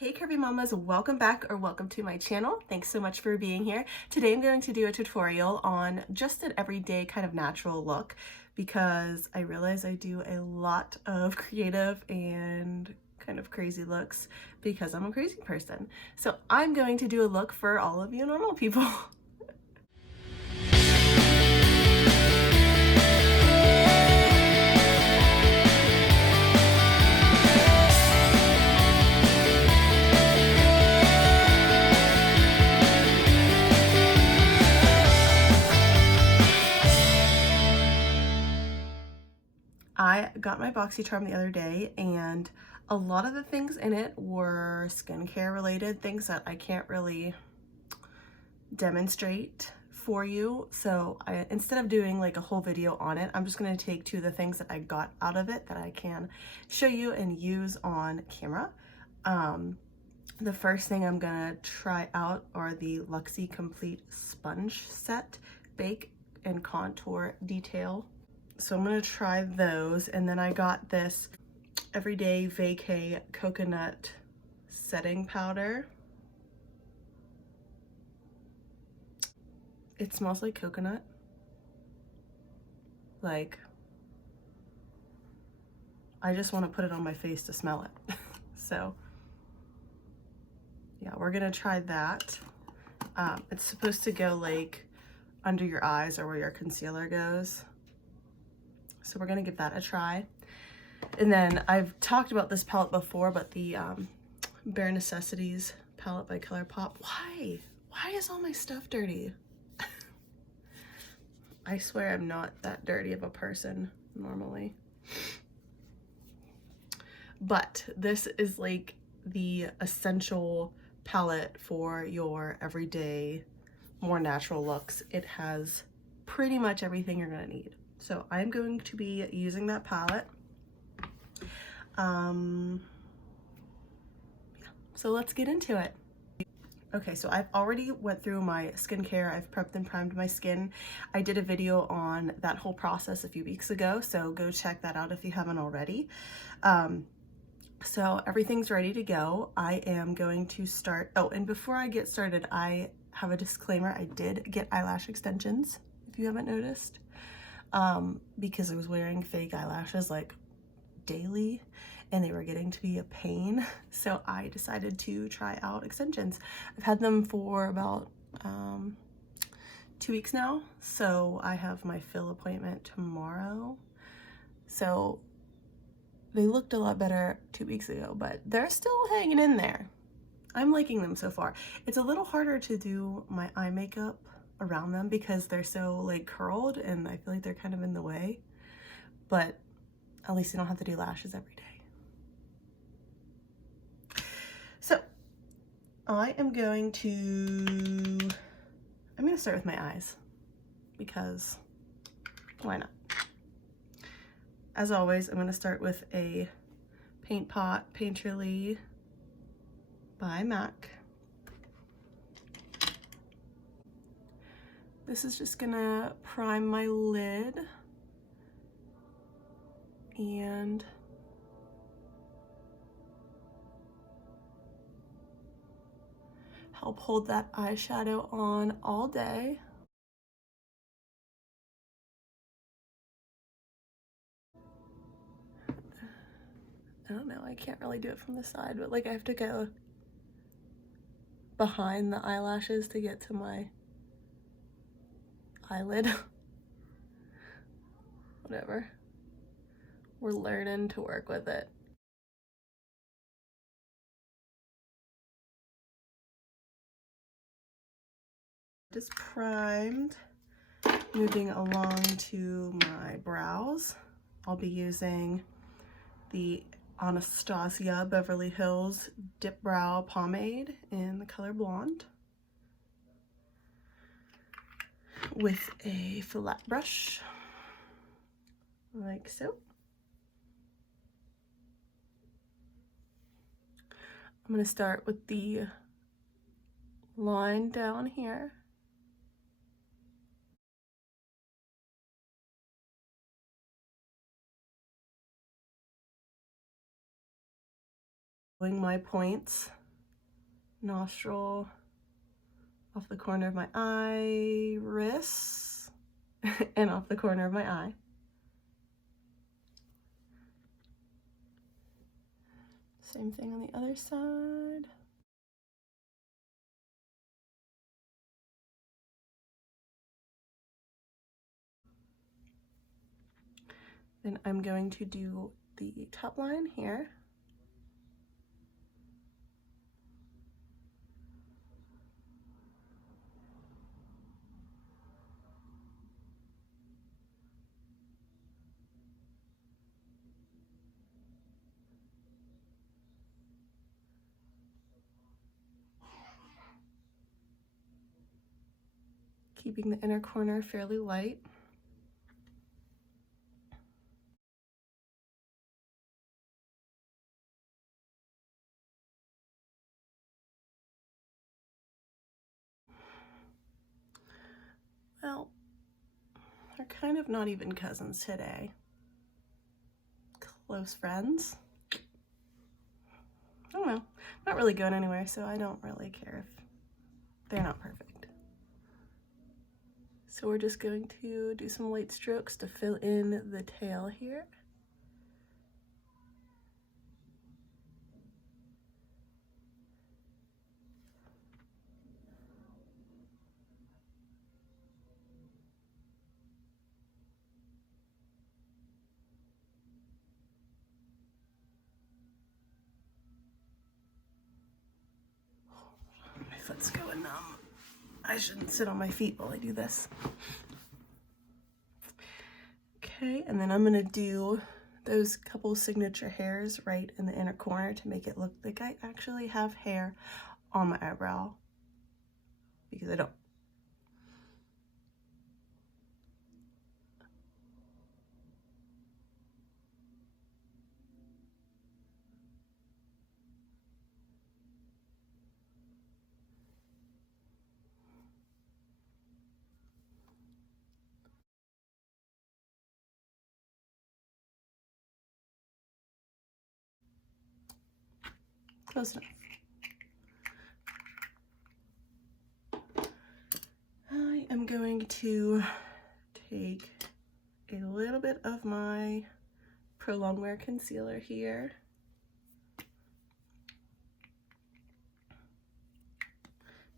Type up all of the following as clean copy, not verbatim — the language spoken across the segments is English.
Hey Curvy Mamas, welcome back or welcome to my channel. Thanks so much for being here. Today I'm going to do a tutorial on just an everyday kind of natural look because I realize I do a lot of creative and kind of crazy looks because I'm a crazy person. So I'm going to do a look for all of you normal people. I got my BoxyCharm the other day and a lot of the things in it were skincare related, things that I can't really demonstrate for you. So instead of doing like a whole video on it, I'm just going to take two of the things that I got out of it that I can show you and use on camera. The first thing I'm gonna try out are the Luxie Complete Sponge Set Bake and Contour Detail. So I'm gonna try those, and then I got this Everyday Vacay Coconut Setting Powder. It smells like coconut. Like, I just want to put it on my face to smell it. So yeah, we're gonna try that. It's supposed to go like under your eyes or where your concealer goes. So we're gonna give that a try. And then I've talked about this palette before, but the Bare Necessities palette by ColourPop. Why is all my stuff dirty? I swear I'm not that dirty of a person normally. But this is like the essential palette for your everyday, more natural looks. It has pretty much everything you're gonna need. So I'm going to be using that palette. So let's get into it. Okay, so I've already went through my skincare. I've prepped and primed my skin. I did a video on that whole process a few weeks ago, so go check that out if you haven't already. So everything's ready to go. I am going to start. Oh, and before I get started, I have a disclaimer. I did get eyelash extensions, if you haven't noticed, because I was wearing fake eyelashes like daily and they were getting to be a pain. So I decided to try out extensions. I've had them for about 2 weeks now. So I have my fill appointment tomorrow. So they looked a lot better 2 weeks ago, but they're still hanging in there. I'm liking them so far. It's a little harder to do my eye makeup around them because they're so like curled and I feel like they're kind of in the way, but at least I don't have to do lashes every day. So I'm going to start with my eyes because why not? As always, I'm going to start with a Paint Pot Painterly by MAC. This is just going to prime my lid and help hold that eyeshadow on all day. I don't know, I can't really do it from the side, but like I have to go behind the eyelashes to get to my eyelid. Whatever. We're learning to work with it. Just primed. Moving along to my brows, I'll be using the Anastasia Beverly Hills Dip Brow Pomade in the color Blonde with a flat brush, like so. I'm going to start with the line down here. Doing my points nostril, off the corner of my iris, and off the corner of my eye. Same thing on the other side. Then I'm going to do the top line here. Keeping the inner corner fairly light. Well, they're kind of not even cousins today. Close friends. I don't know. I'm not really going anywhere, so I don't really care if they're not perfect. So we're just going to do some light strokes to fill in the tail here. My foot's going numb. I shouldn't sit on my feet while I do this. Okay, and then I'm gonna do those couple signature hairs right in the inner corner to make it look like I actually have hair on my eyebrow, because I don't. Close enough. I am going to take a little bit of my Pro Longwear concealer here.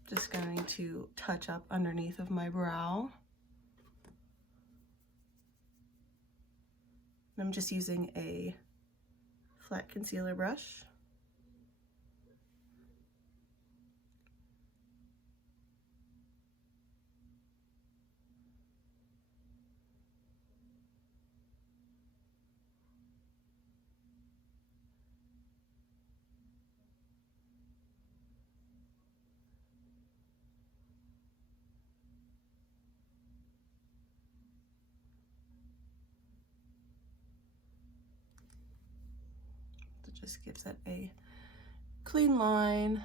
Just going to touch up underneath of my brow. I'm just using a flat concealer brush. It just gives it a clean line,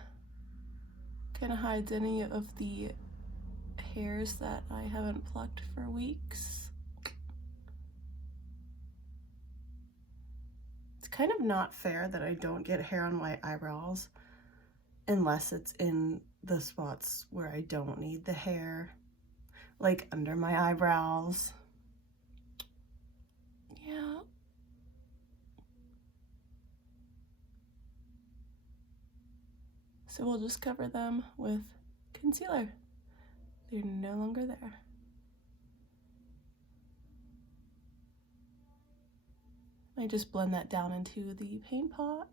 kind of hides any of the hairs that I haven't plucked for weeks. It's kind of not fair that I don't get hair on my eyebrows unless it's in the spots where I don't need the hair, like under my eyebrows. Yeah. So we'll just cover them with concealer. They're no longer there. I just blend that down into the paint pot.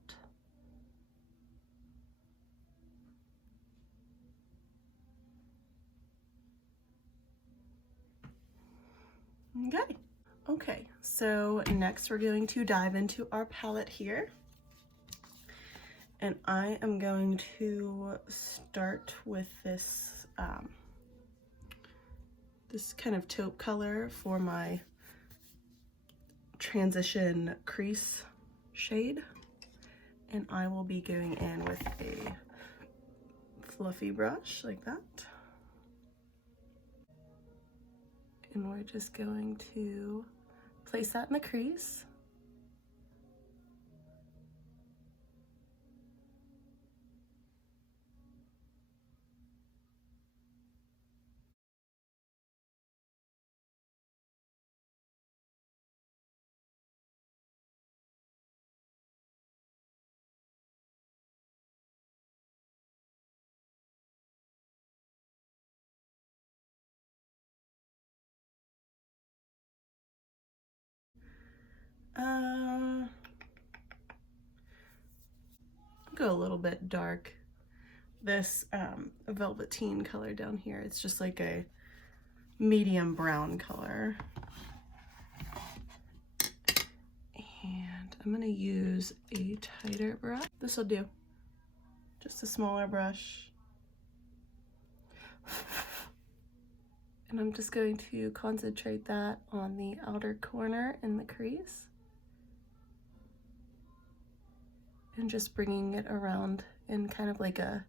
Okay, so next we're going to dive into our palette here. And I am going to start with this, this kind of taupe color for my transition crease shade. And I will be going in with a fluffy brush like that. And we're just going to place that in the crease. Go a little bit dark. This velveteen color down here, it's just like a medium brown color. And I'm gonna use a tighter brush. This will do. Just a smaller brush. And I'm just going to concentrate that on the outer corner in the crease. And just bringing it around in kind of like a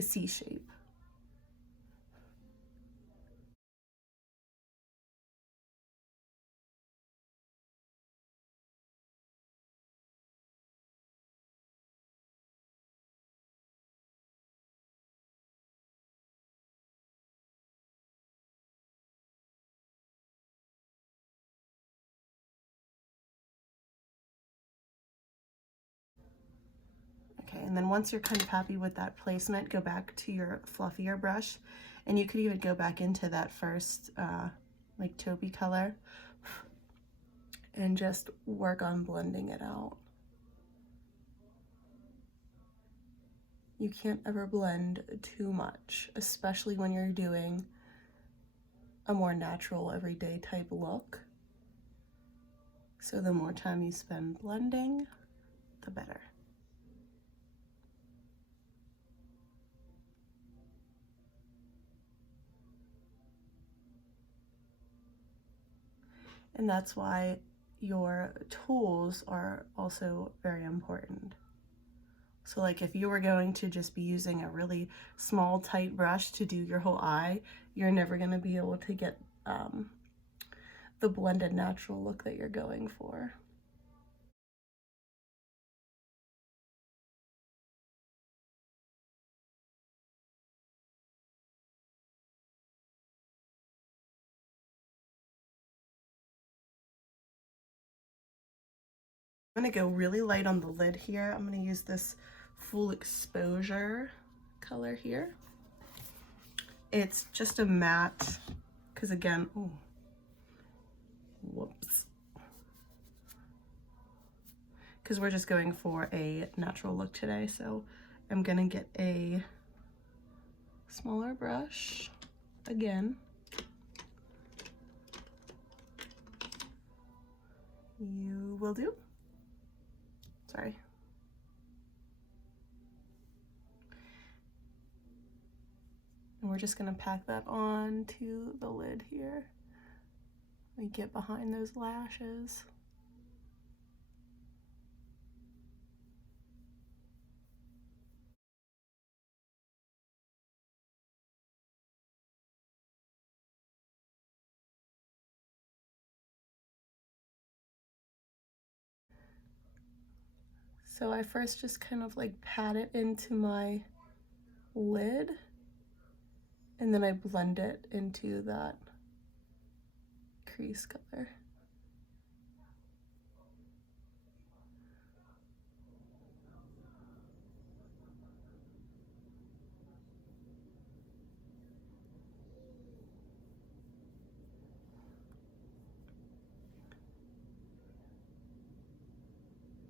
C shape. Okay, and then once you're kind of happy with that placement, go back to your fluffier brush, and you could even go back into that first like taupey color and just work on blending it out. You can't ever blend too much, especially when you're doing a more natural everyday type look. So the more time you spend blending, the better. And that's why your tools are also very important. So like if you were going to just be using a really small tight brush to do your whole eye, you're never going to be able to get the blended natural look that you're going for. I'm going to go really light on the lid here. I'm going to use this Full Exposure color here. It's just a matte, because again, oh, whoops. Because we're just going for a natural look today, so I'm going to get a smaller brush again. You will do. Sorry. And we're just gonna pack that on to the lid here. We get behind those lashes. So I first just kind of like pat it into my lid, and then I blend it into that crease color.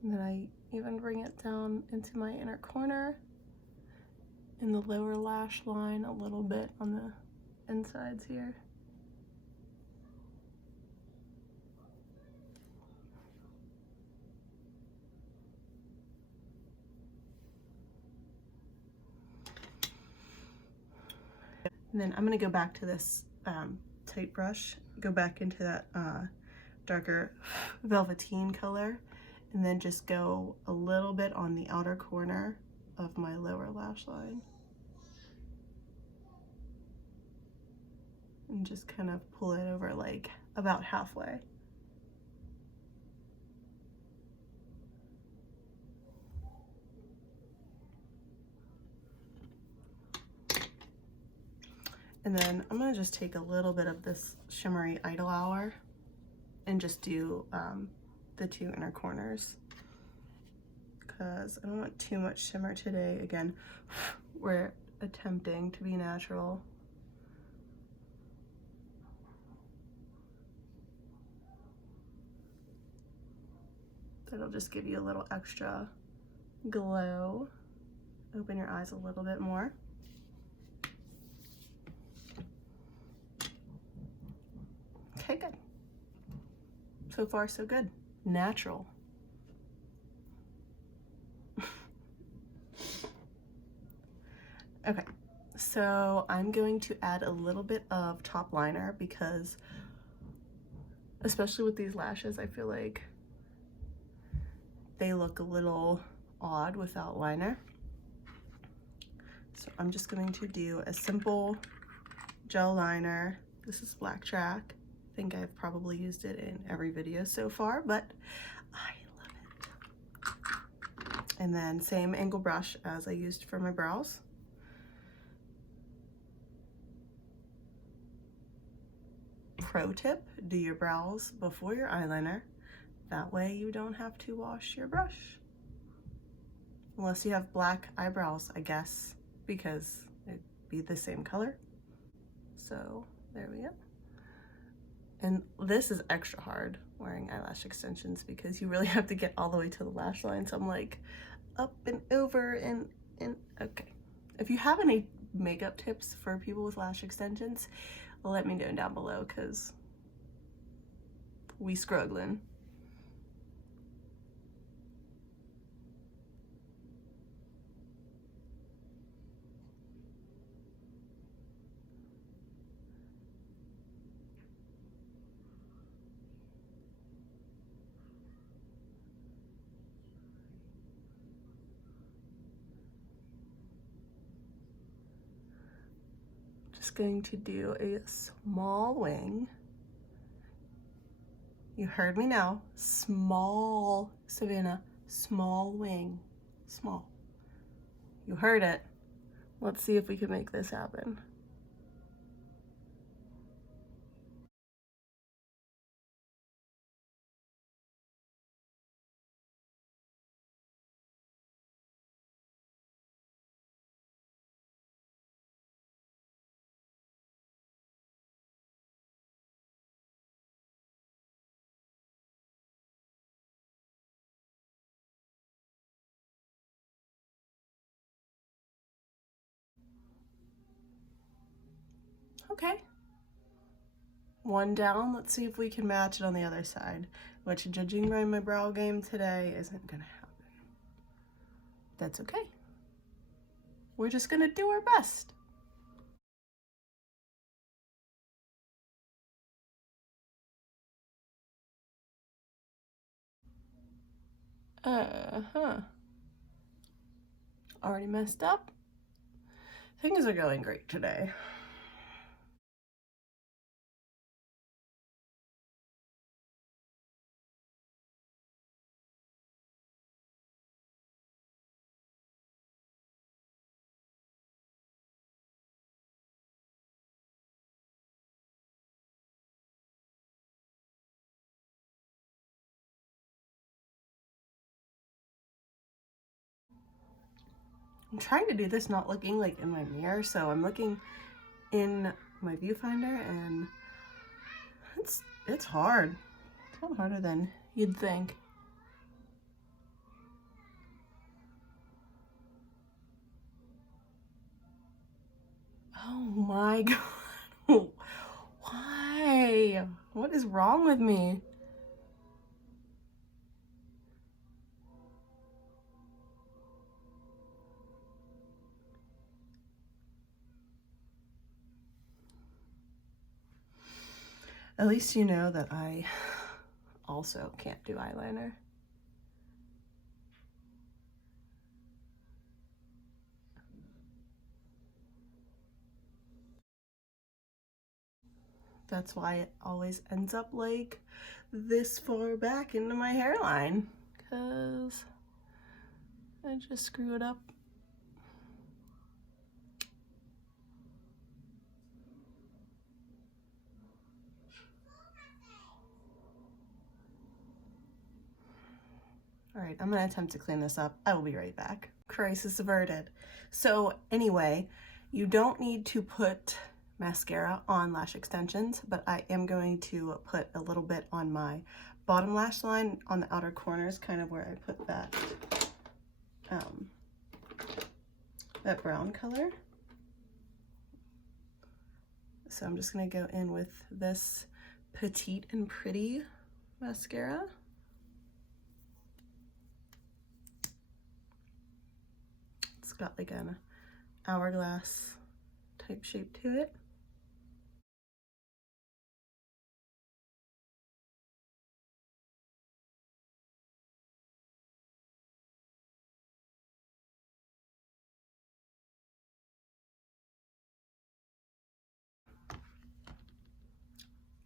And then I even bring it down into my inner corner in the lower lash line a little bit on the insides here. And then I'm going to go back to this tight brush, go back into that darker velveteen color, and then just go a little bit on the outer corner of my lower lash line. And just kind of pull it over like about halfway. And then I'm gonna just take a little bit of this shimmery Idle Hour and just do the two inner corners, because I don't want too much shimmer today. Again, we're attempting to be natural. That'll just give you a little extra glow. Open your eyes a little bit more. Okay, good. So far, so good. Natural. Okay, so I'm going to add a little bit of top liner because, especially with these lashes, I feel like they look a little odd without liner. So I'm just going to do a simple gel liner. This is Black Track. I think I've probably used it in every video so far, but I love it. And then same angle brush as I used for my brows. Pro tip, do your brows before your eyeliner. That way you don't have to wash your brush. Unless you have black eyebrows, I guess, because it'd be the same color. So there we go. And this is extra hard wearing eyelash extensions because you really have to get all the way to the lash line. So I'm like up and over and okay. If you have any makeup tips for people with lash extensions, let me know down below because we struggling. Just going to do a small wing. You heard me now. Small, Savannah, small wing, small. You heard it. Let's see if we can make this happen. Okay. One down. Let's see if we can match it on the other side, which, judging by my brow game today, isn't gonna happen. That's okay. We're just gonna do our best. Already messed up. Things are going great today. I'm trying to do this not looking like in my mirror, so I'm looking in my viewfinder, and it's hard. It's a lot harder than you'd think. Oh my god. Why? What is wrong with me? At least you know that I also can't do eyeliner. That's why it always ends up like this far back into my hairline, because I just screw it up. All right, I'm gonna attempt to clean this up. I will be right back. Crisis averted. So anyway, you don't need to put mascara on lash extensions, but I am going to put a little bit on my bottom lash line on the outer corner is kind of where I put that brown color. So I'm just gonna go in with this Petite and Pretty mascara. It's got like an hourglass type shape to it.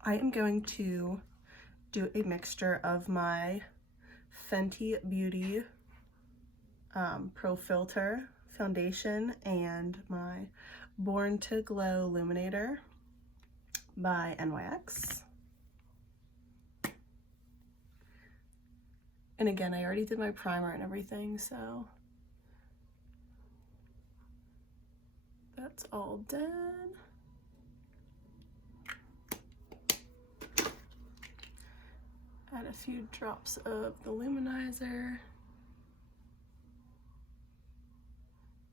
I am going to do a mixture of my Fenty Beauty Pro Filter foundation and my Born to Glow Illuminator by NYX. And again, I already did my primer and everything, so that's all done. Add a few drops of the luminizer,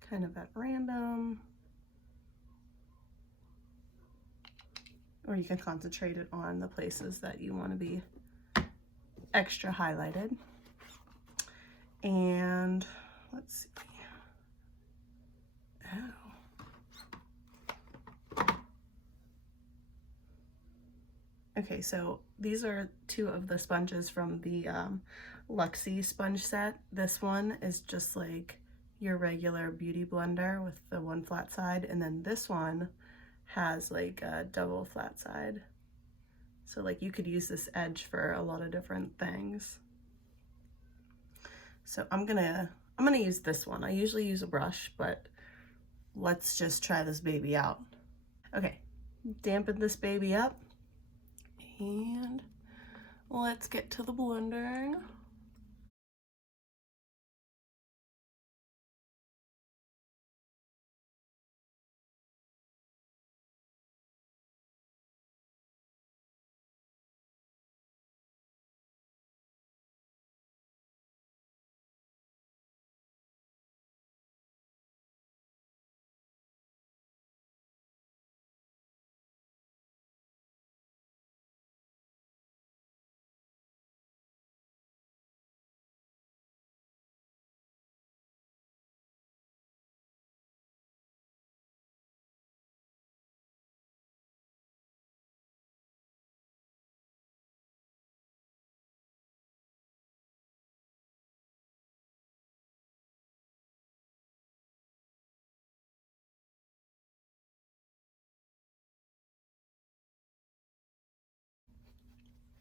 kind of at random, or you can concentrate it on the places that you want to be extra highlighted. And let's see. Oh. Okay, so these are two of the sponges from the Luxie sponge set. This one is just like your regular beauty blender with the one flat side, and then this one has like a double flat side. So like you could use this edge for a lot of different things. So I'm gonna use this one. I usually use a brush, but let's just try this baby out. Okay, dampen this baby up. And let's get to the blending.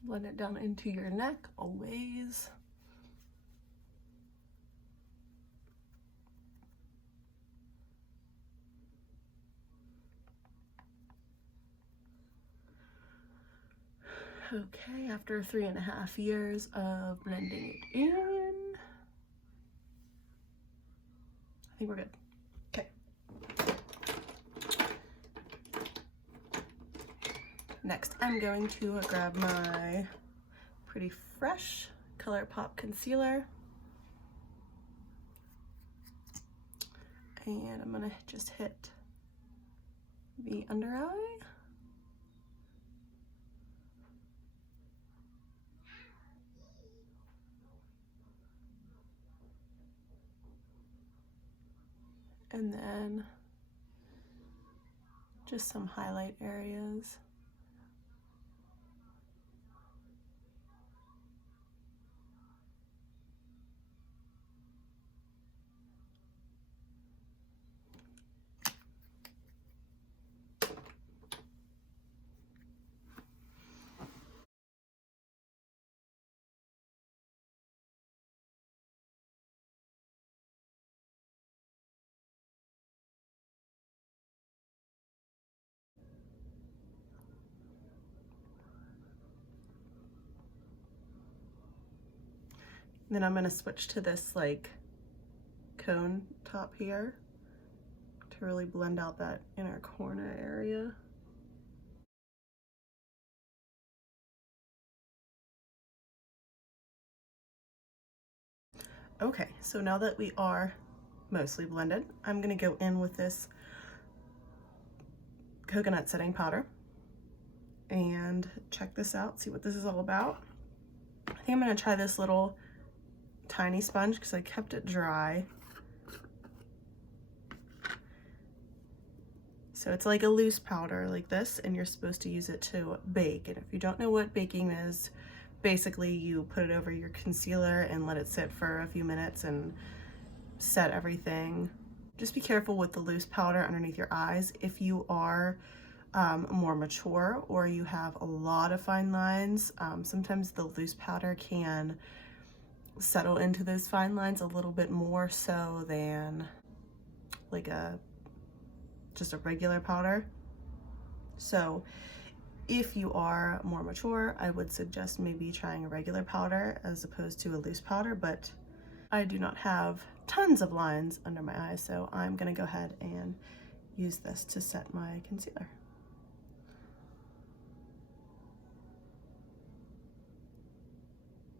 Blend it down into your neck always. Okay, after 3.5 years of blending it in, I think we're good. Okay. Next, I'm going to grab my Pretty Fresh ColourPop concealer. And I'm gonna just hit the under eye. And then just some highlight areas. Then I'm gonna switch to this like cone top here to really blend out that inner corner area. Okay, so now that we are mostly blended, I'm gonna go in with this coconut setting powder and check this out, see what this is all about. I think I'm gonna try this little tiny sponge because I kept it dry. So it's like a loose powder like this, and you're supposed to use it to bake. And if you don't know what baking is, basically you put it over your concealer and let it sit for a few minutes and set everything. Just be careful with the loose powder underneath your eyes. If you are more mature or you have a lot of fine lines, sometimes the loose powder can settle into those fine lines a little bit more so than like just a regular powder. So if you are more mature, I would suggest maybe trying a regular powder as opposed to a loose powder, but I do not have tons of lines under my eyes, so I'm gonna go ahead and use this to set my concealer.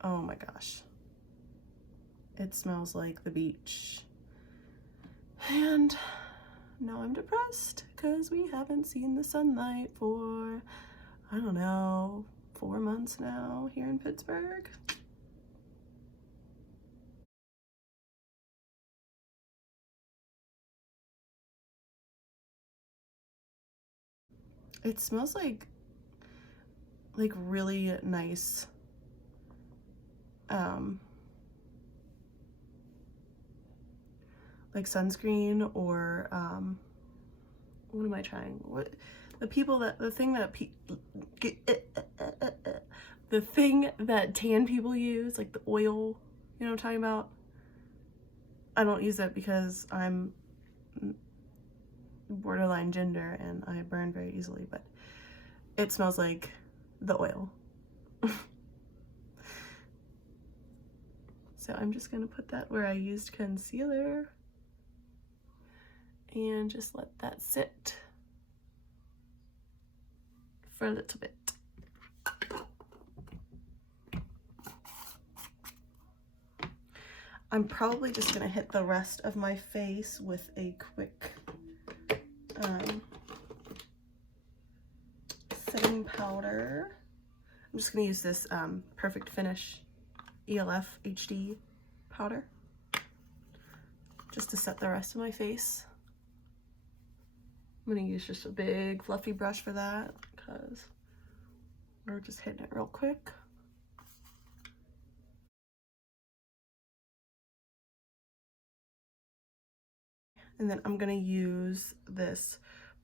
Oh my gosh. It smells like the beach. And now I'm depressed because we haven't seen the sunlight for, I don't know, 4 months now here in Pittsburgh. It smells like really nice like sunscreen or what am I trying? What the thing that tan people use, like the oil, you know what I'm talking about? I don't use it because I'm borderline ginger and I burn very easily, but it smells like the oil. So I'm just gonna put that where I used concealer and just let that sit for a little bit. I'm probably just gonna hit the rest of my face with a quick setting powder. I'm just gonna use this Perfect Finish ELF HD powder just to set the rest of my face. I'm gonna use just a big fluffy brush for that because we're just hitting it real quick. And then I'm gonna use this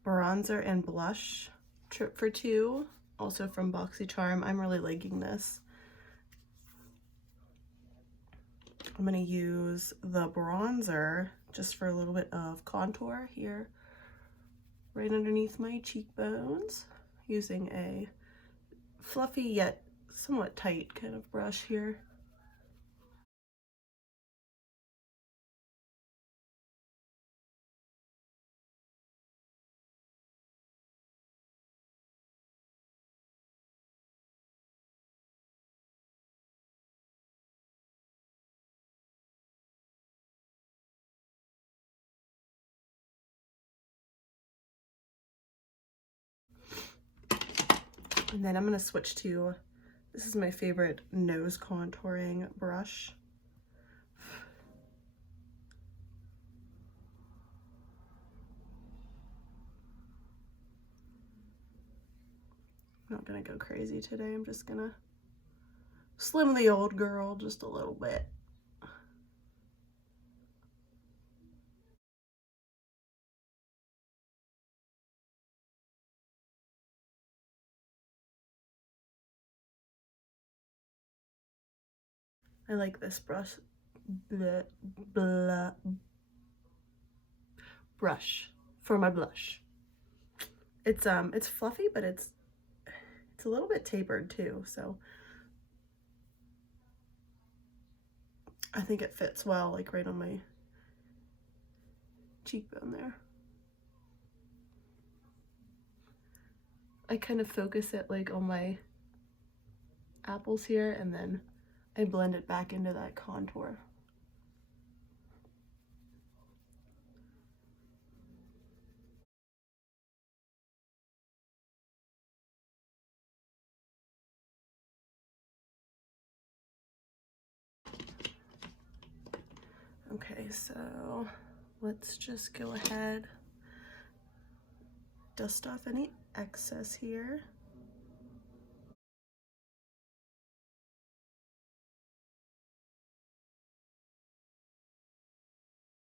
bronzer and blush Trip for Two, also from BoxyCharm. I'm really liking this. I'm gonna use the bronzer just for a little bit of contour here, right underneath my cheekbones, using a fluffy yet somewhat tight kind of brush here. And then I'm gonna switch to, this is my favorite nose contouring brush. I'm not gonna go crazy today. I'm just gonna slim the old girl just a little bit. I like this brush. Brush for my blush. It's fluffy, but it's a little bit tapered too, so I think it fits well, like right on my cheekbone there. I kind of focus it like on my apples here, and then I blend it back into that contour. Okay, so let's just go ahead, dust off any excess here.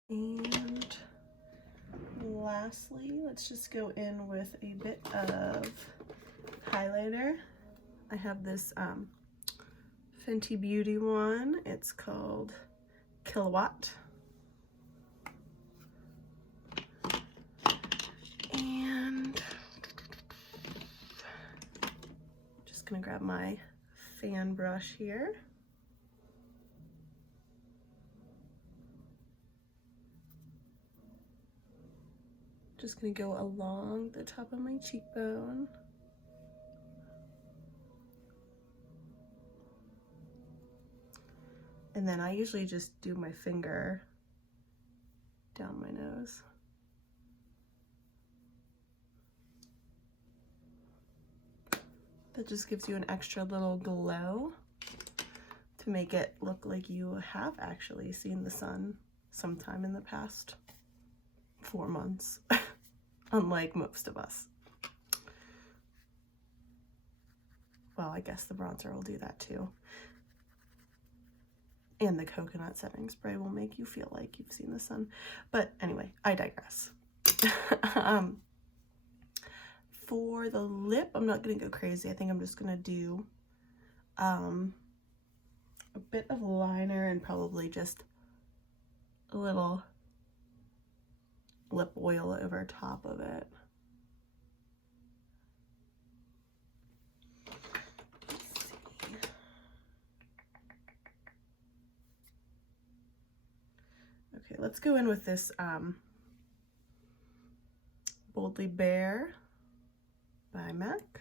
And lastly, let's just go in with a bit of highlighter. I have this Fenty Beauty one. It's called Kilowatt. And I'm just gonna grab my fan brush here. Just gonna go along the top of my cheekbone. And then I usually just do my finger down my nose. That just gives you an extra little glow to make it look like you have actually seen the sun sometime in the past 4 months, unlike most of us. Well, I guess the bronzer will do that too. And the coconut setting spray will make you feel like you've seen the sun. But anyway, I digress. For the lip, I'm not gonna go crazy. I think I'm just gonna do a bit of liner and probably just a little lip oil over top of it. Okay, let's go in with this Boldly Bare by MAC.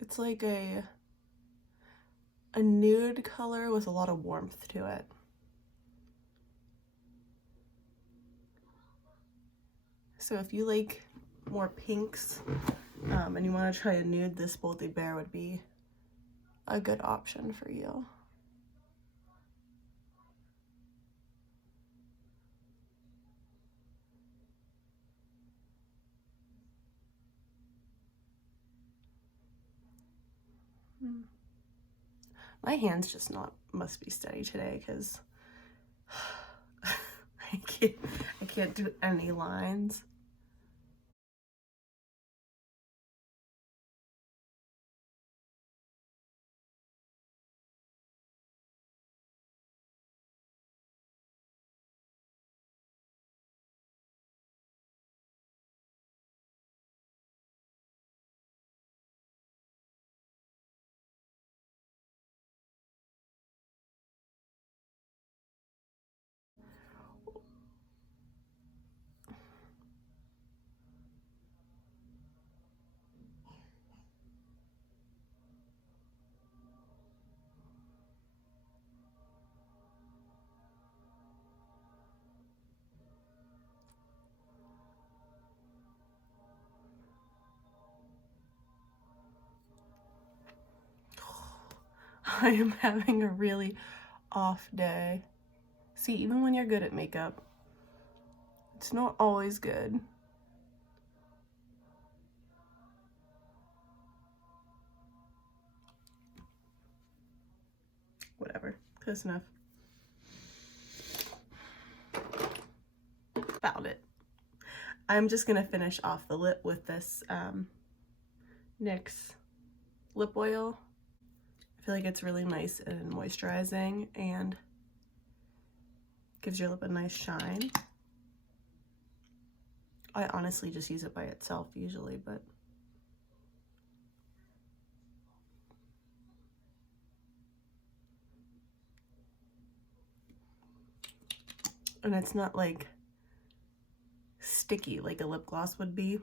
It's like a nude color with a lot of warmth to it. So if you like more pinks and you want to try a nude, this Boldly Bare would be a good option for you. My hand's just must be steady today because I can't do any lines. I am having a really off day. See, even when you're good at makeup, it's not always good. Whatever, close enough. Found it. I'm just gonna finish off the lip with this NYX lip oil. I feel like it's really nice and moisturizing and gives your lip a nice shine. I honestly just use it by itself usually, but and it's not like sticky like a lip gloss would be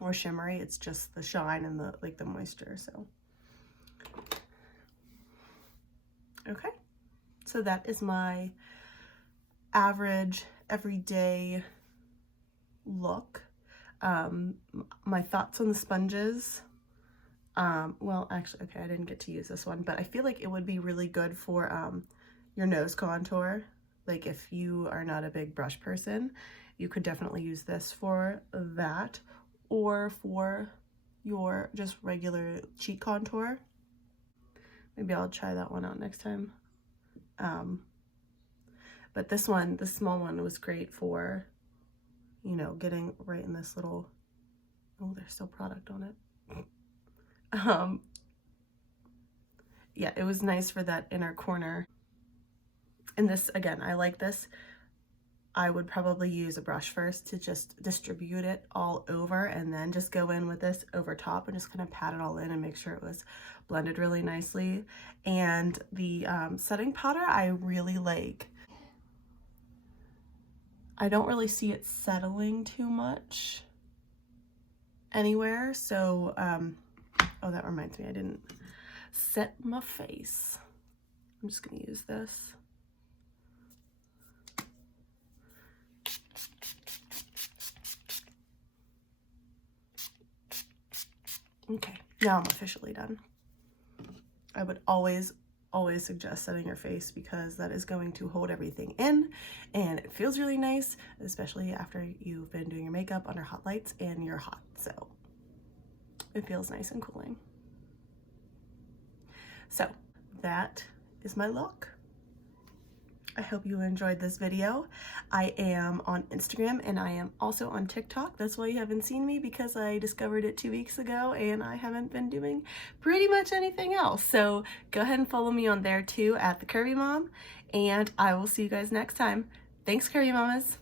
or shimmery. It's just the shine and the moisture. So okay, so that is my average everyday look. My thoughts on the sponges. Well, actually, okay, I didn't get to use this one, but I feel like it would be really good for your nose contour. Like if you are not a big brush person, you could definitely use this for that, or for your just regular cheek contour. Maybe I'll try that one out next time. But this one, the small one, was great for, you know, getting right in this little, oh, there's still product on it. Yeah, it was nice for that inner corner. And this, again, I like this. I would probably use a brush first to just distribute it all over, and then just go in with this over top and just kind of pat it all in and make sure it was blended really nicely. And the setting powder I really like. I don't really see it settling too much anywhere, so oh, that reminds me, I didn't set my face. I'm just gonna use this. Okay, now I'm officially done. I would always suggest setting your face, because that is going to hold everything in, and it feels really nice, especially after you've been doing your makeup under hot lights and you're hot, so it feels nice and cooling. So that is my look. I hope you enjoyed this video. I am on Instagram and I am also on TikTok. That's why you haven't seen me, because I discovered it 2 weeks ago and I haven't been doing pretty much anything else. So go ahead and follow me on there too, at The Curvy Mom, and I will see you guys next time. Thanks, Curvy Mamas.